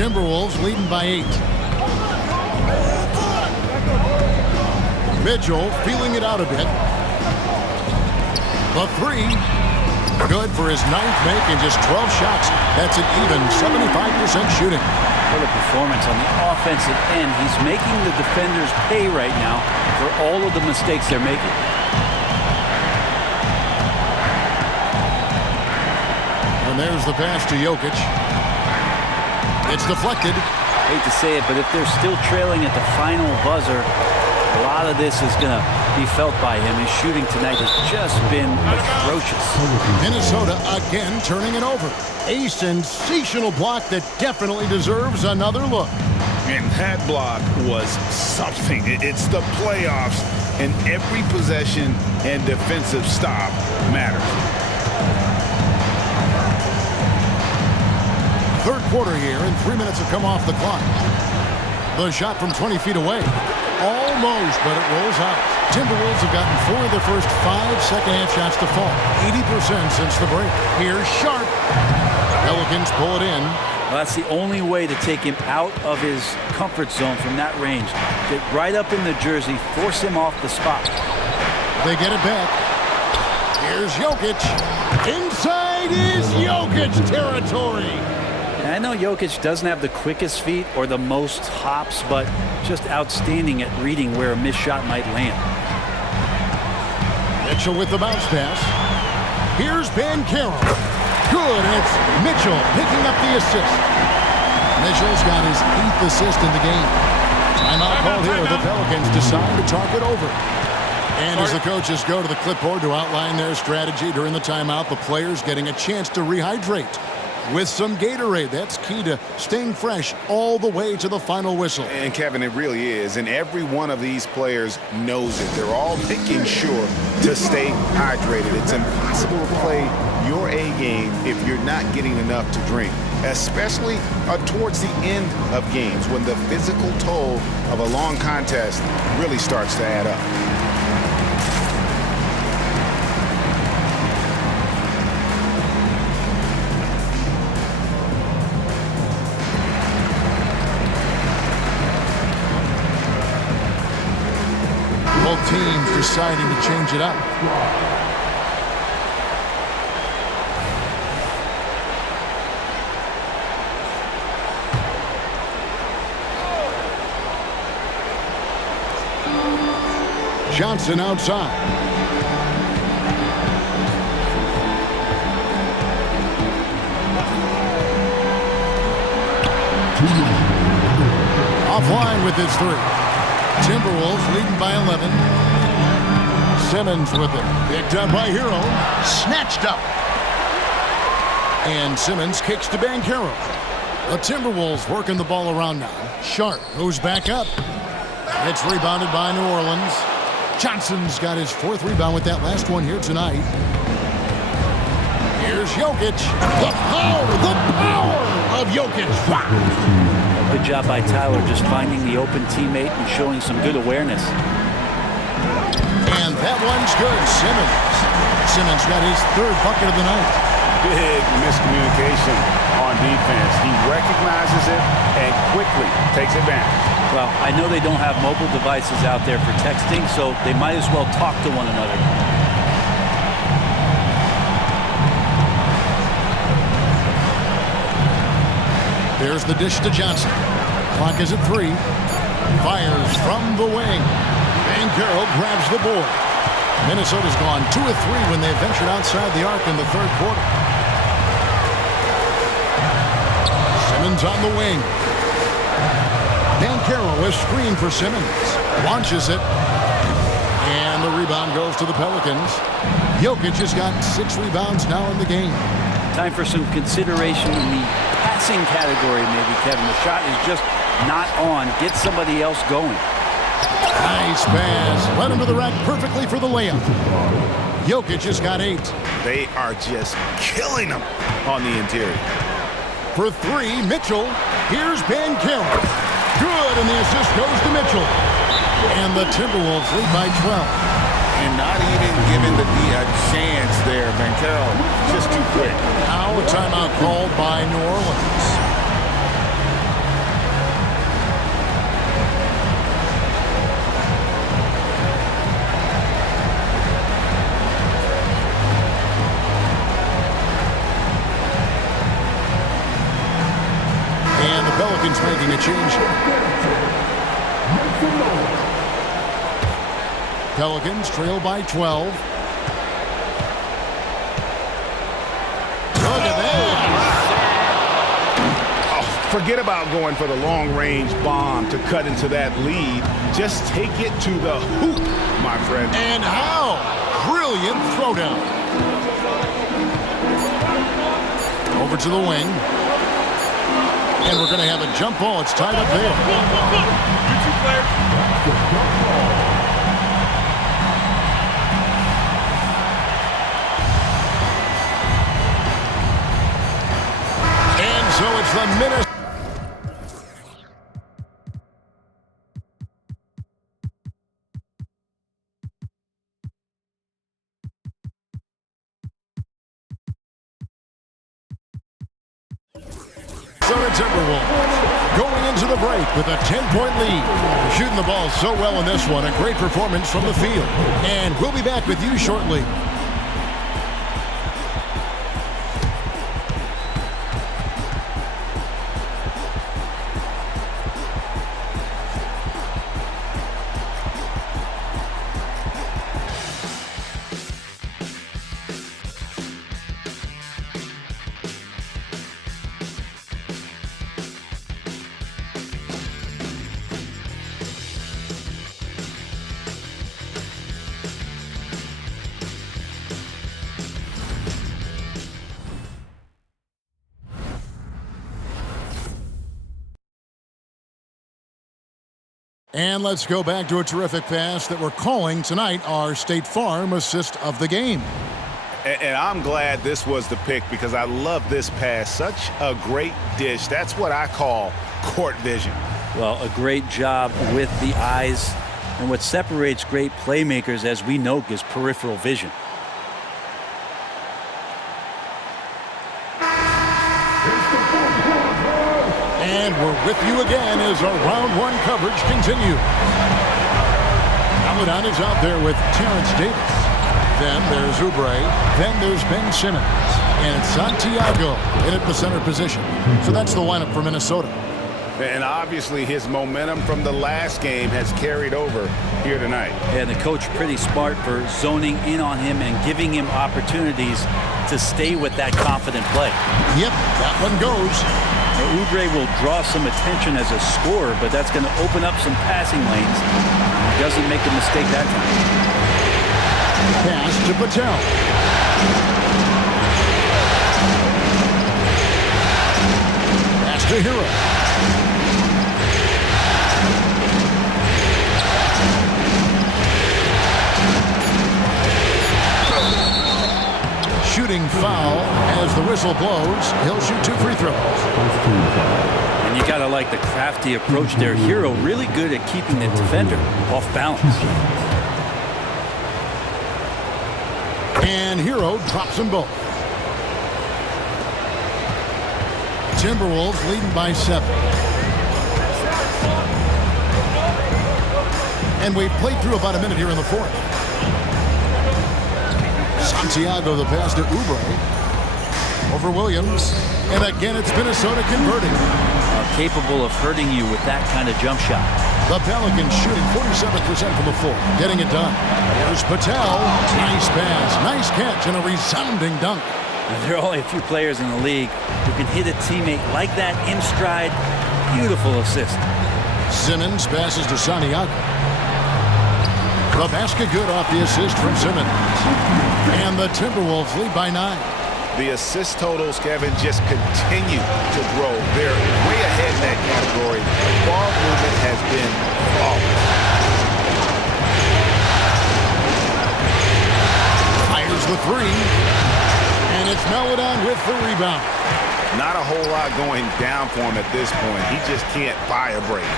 Timberwolves leading by 8. Mitchell feeling it out a bit. The three. Good for his 9th make in just 12 shots. That's an even 75% shooting. What a performance on the offensive end. He's making the defenders pay right now for all of the mistakes they're making. And there's the pass to Jokic. It's deflected. Hate to say it, but if they're still trailing at the final buzzer, a lot of this is going to be felt by him. His shooting tonight has just been atrocious. Minnesota again turning it over. A sensational block that definitely deserves another look. And that block was something. It's the playoffs, and every possession and defensive stop matters. Third quarter here, and 3 minutes have come off the clock. The shot from 20 feet away. Almost, but it rolls out. Timberwolves have gotten 4 of their first 5 second-half shots to fall. 80% since the break. Here's Sharp. Pelicans pull it in. Well, that's the only way to take him out of his comfort zone from that range. Get right up in the jersey, force him off the spot. They get it back. Here's Jokic. Inside is Jokic territory. And I know Jokic doesn't have the quickest feet or the most hops, but just outstanding at reading where a missed shot might land. Mitchell with the bounce pass. Here's Banchero. Good, and it's Mitchell picking up the assist. Mitchell's got his 8th assist in the game. Timeout called here. The Pelicans decide to talk it over. And as the coaches go to the clipboard to outline their strategy during the timeout, the players getting a chance to rehydrate with some Gatorade. That's key to staying fresh all the way to the final whistle. And Kevin, it really is. And every one of these players knows it. They're all making sure to stay hydrated. It's impossible to play your A game if you're not getting enough to drink, especially towards the end of games when the physical toll of a long contest really starts to add up. Both teams deciding to change it up. Johnson outside. Offline with his 3. Timberwolves leading by 11. Simmons with it. Picked up by Hero. Snatched up. And Simmons kicks to Banchero. The Timberwolves working the ball around now. Sharp goes back up. It's rebounded by New Orleans. Johnson's got his 4th rebound with that last one here tonight. Here's Jokic. The power of Jokic. Good job by Tyler just finding the open teammate and showing some good awareness. And that one's good. Simmons got his 3rd bucket of the night. Big miscommunication on defense. He recognizes it and quickly takes advantage. Well, I know they don't have mobile devices out there for texting, so they might as well talk to one another. There's the dish to Johnson. Clock is at 3. Fires from the wing. Banchero grabs the board. Minnesota's gone 2 of 3 when they ventured outside the arc in the 3rd quarter. Simmons on the wing. Banchero is screen for Simmons. Launches it. And the rebound goes to the Pelicans. Jokic has got 6 rebounds now in the game. Time for some consideration in the passing category, maybe, Kevin. The shot is just not on. Get somebody else going. Nice pass. Led him to the rack perfectly for the layup. Jokic has got 8. They are just killing them on the interior. For 3, Mitchell. Here's Banchero. Good, and the assist goes to Mitchell. And the Timberwolves lead by 12. And not even giving the D a chance there. Banchero just too quick. Now a timeout called by New Orleans. Pelicans making a change. Pelicans trail by 12. Look at that. Oh, forget about going for the long-range bomb to cut into that lead. Just take it to the hoop, my friend. And how? Brilliant throwdown. Over to the wing. And we're going to have a jump ball. It's tied up there. And so it's the Minnesota. Timberwolves going into the break with a 10-point lead. Shooting the ball so well in this one. A great performance from the field. And we'll be back with you shortly. And let's go back to a terrific pass that we're calling tonight our State Farm assist of the game. And I'm glad this was the pick because I love this pass. Such a great dish. That's what I call court vision. Well, a great job with the eyes. And what separates great playmakers, as we know, is peripheral vision. And we're with you again as our round one coverage continues. Donovan is out there with Terrence Davis. Then there's Oubre. Then there's Ben Simmons. And Santiago in at the center position. So that's the lineup for Minnesota. And obviously his momentum from the last game has carried over here tonight. And the coach pretty smart for zoning in on him and giving him opportunities to stay with that confident play. Yep, that one goes. Oubre will draw some attention as a scorer, but that's going to open up some passing lanes. He doesn't make a mistake that time. Pass to Patel. Pass to Hero. Shooting foul as the whistle blows. He'll shoot 2 free throws. And you got to like the crafty approach there. Hero really good at keeping the defender off balance. And Hero drops them both. Timberwolves leading by 7. And we've played through about a minute here in the fourth. Santiago the pass to Oubre. Over Williams. And again, it's Minnesota converting. Capable of hurting you with that kind of jump shot. The Pelicans shooting 47% from the floor. Getting it done. Here's Patel. Nice pass. Nice catch and a resounding dunk. There are only a few players in the league who can hit a teammate like that in stride. Beautiful assist. Simmons passes to Santiago. The basket good off the assist from Simmons. And the Timberwolves lead by 9. The assist totals, Kevin, just continue to grow. They're way ahead in that category. Ball movement has been flawless. Fires the 3. And it's Melodon with the rebound. Not a whole lot going down for him at this point. He just can't buy a break.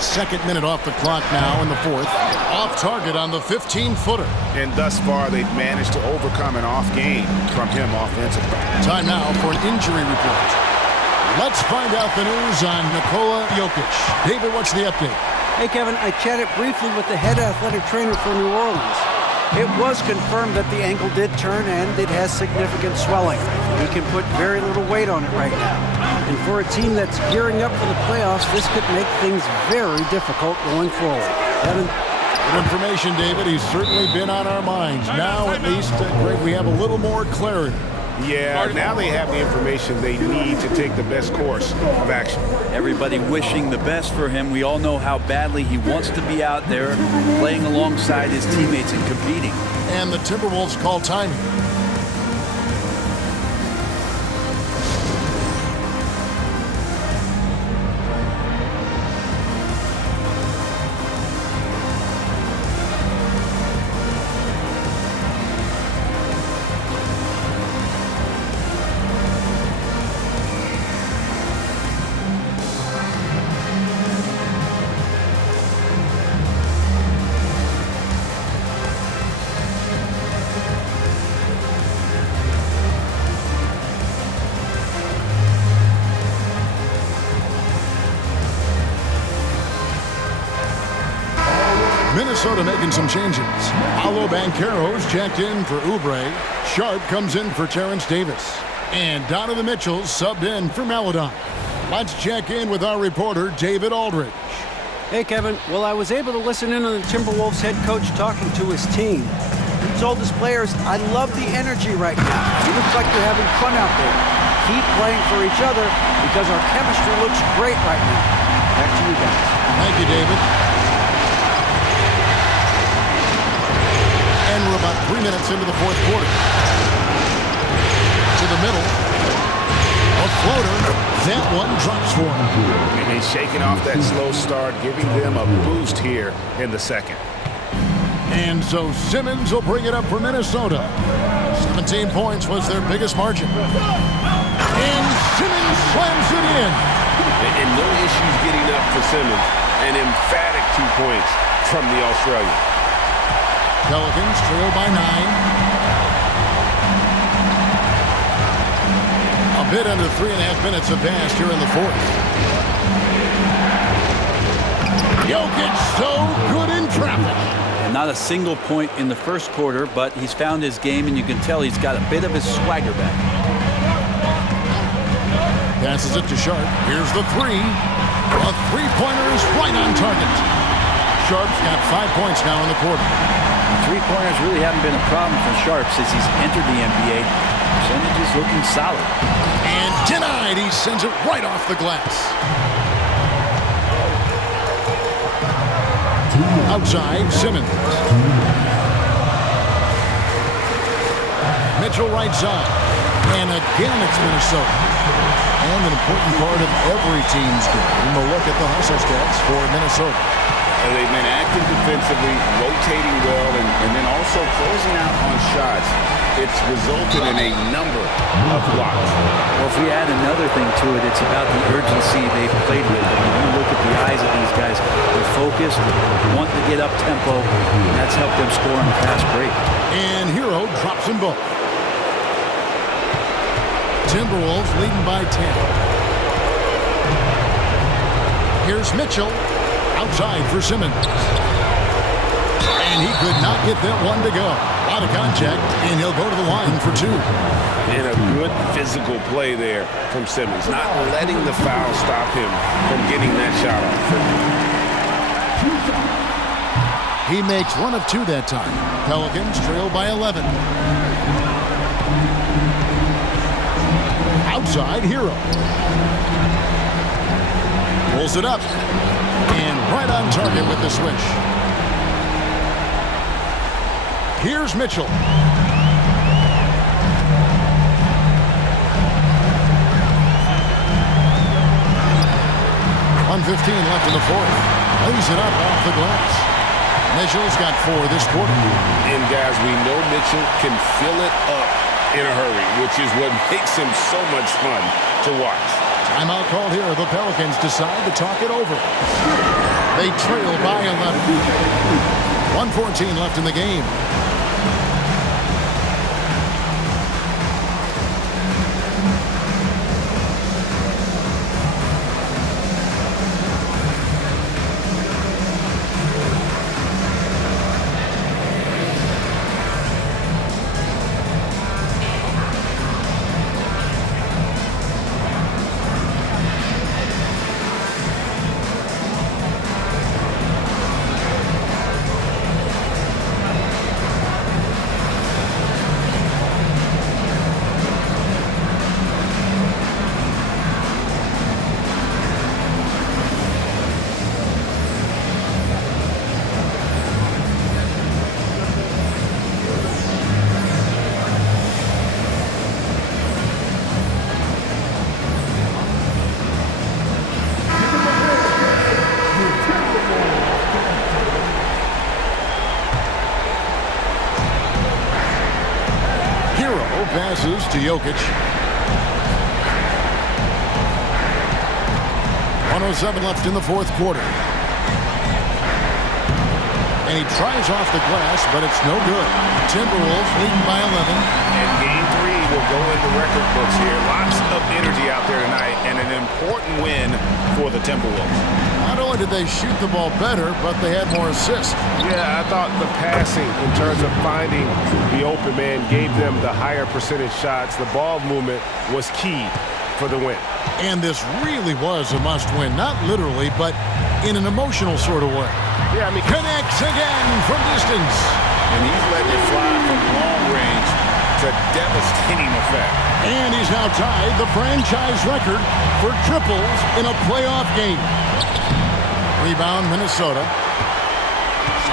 Second minute off the clock now in the fourth. Off target on the 15-footer. And thus far, they've managed to overcome an off game from him offensively. Time now for an injury report. Let's find out the news on Nikola Jokic. David, what's the update? Hey, Kevin, I chatted briefly with the head athletic trainer for New Orleans. It was confirmed that the ankle did turn and it has significant swelling. He can put very little weight on it right now. And for a team that's gearing up for the playoffs, this could make things very difficult going forward. Evan? Good information, David. He's certainly been on our minds. Now, at least, Greg, we have a little more clarity. Yeah, now they have the information they need to take the best course of action. Everybody wishing the best for him. We all know how badly he wants to be out there playing alongside his teammates and competing. And the Timberwolves call timing. Minnesota making some changes. Paolo Banchero's checked in for Oubre. Sharp comes in for Terrence Davis. And Donovan Mitchell subbed in for Maladon. Let's check in with our reporter, David Aldridge. Hey, Kevin. Well, I was able to listen in on the Timberwolves head coach talking to his team. He told his players, I love the energy right now. You look like you're having fun out there. Keep playing for each other because our chemistry looks great right now. Back to you guys. Thank you, David. And we're about 3 minutes into the fourth quarter. To the middle. A floater. That one drops for him. And he's shaking off that slow start, giving them a boost here in the second. And so Simmons will bring it up for Minnesota. 17 points was their biggest margin. And Simmons slams it in. And no issues getting up for Simmons. An emphatic 2 points from the Australian. Pelicans trail by 9. A bit under 3.5 minutes have passed here in the fourth. Jokic so good in traffic. Not a single point in the first quarter, but he's found his game, and you can tell he's got a bit of his swagger back. Passes it to Sharp. Here's the three. A three-pointer is right on target. Sharp's got 5 points now in the quarter. Three-pointers really haven't been a problem for Sharp since he's entered the NBA. Percentage is looking solid. And denied. He sends it right off the glass. Outside, Simmons. Mitchell right side. And again, it's Minnesota. And an important part of every team's game. We'll look at the hustle stats for Minnesota. They've been active defensively, rotating well, and then also closing out on shots. It's resulted in a number of blocks. Well, if we add another thing to it, it's about the urgency they've played with. I mean, you look at the eyes of these guys. They're focused, want to get up tempo, and that's helped them score on the fast break. And Hero drops them both. Timberwolves leading by 10. Here's Mitchell. Outside for Simmons. And he could not get that one to go. Out of contact, and he'll go to the line for 2. And a good physical play there from Simmons. Not letting the foul stop him from getting that shot off. He makes 1 of 2 that time. Pelicans trail by 11. Outside, Hero. Pulls it up. And right on target with the swish. Here's Mitchell. 1:15 left in the fourth. Lays it up off the glass. Mitchell's got 4 this quarter. And guys, we know Mitchell can fill it up in a hurry, which is what makes him so much fun to watch. Timeout called here. The Pelicans decide to talk it over. They trail by 11. 1:14 left in the game. Jokic. 1:07 left in the fourth quarter. And he tries off the glass, but it's no good. Timberwolves leading by 11. And game 3 will go in the record books here. Lots of energy out there tonight, and an important win for the Timberwolves. Not only did they shoot the ball better, but they had more assists. Yeah, I thought the passing in terms of finding the open man gave them the higher percentage shots. The ball movement was key for the win. And this really was a must-win. Not literally, but in an emotional sort of way. Yeah, I mean, Connects again from distance. And he's letting it fly from long range to devastating effect. And he's now tied the franchise record for triples in a playoff game. Rebound, Minnesota.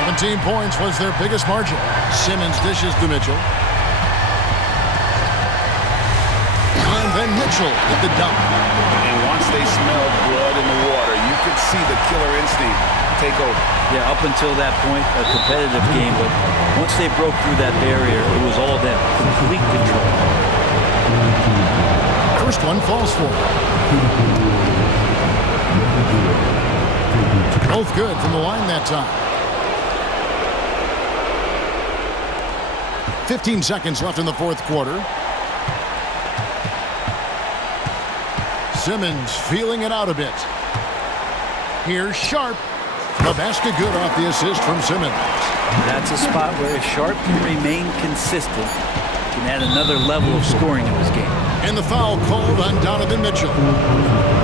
17 points was their biggest margin. Simmons dishes to Mitchell. And then Mitchell at the dump. And once they smelled blood in the water, you could see the killer instinct take over. Yeah, up until that point, a competitive game, but once they broke through that barrier, it was all that complete control. First one falls for him. Both good from the line that time. 15 seconds left in the fourth quarter. Simmons feeling it out a bit. Here's Sharp. The basket good off the assist from Simmons. That's a spot where if Sharp can remain consistent, can add another level of scoring to his game. And the foul called on Donovan Mitchell.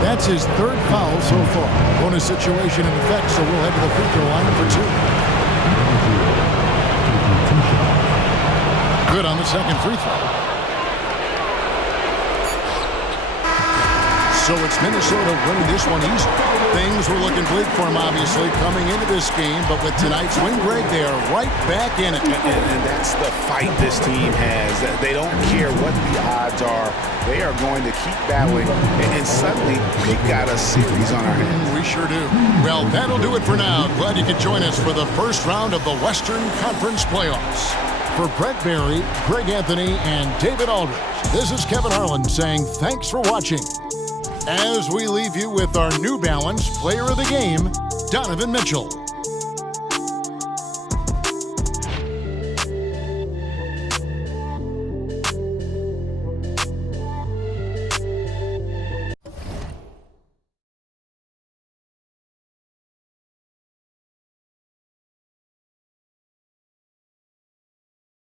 That's his third foul so far. Bonus situation in effect, so we'll head to the free throw line for 2. Good on the second free throw. So it's Minnesota winning this one easy. Things were looking bleak for them, obviously, coming into this game. But with tonight's win, Greg, they are right back in it. And that's the fight this team has. They don't care what the odds are. They are going to keep battling. And suddenly, we've got a series on our hands. We sure do. Well, that'll do it for now. Glad you could join us for the first round of the Western Conference playoffs. For Brett Barry, Greg Anthony, and David Aldridge, this is Kevin Harlan saying thanks for watching. As we leave you with our New Balance Player of the Game, Donovan Mitchell.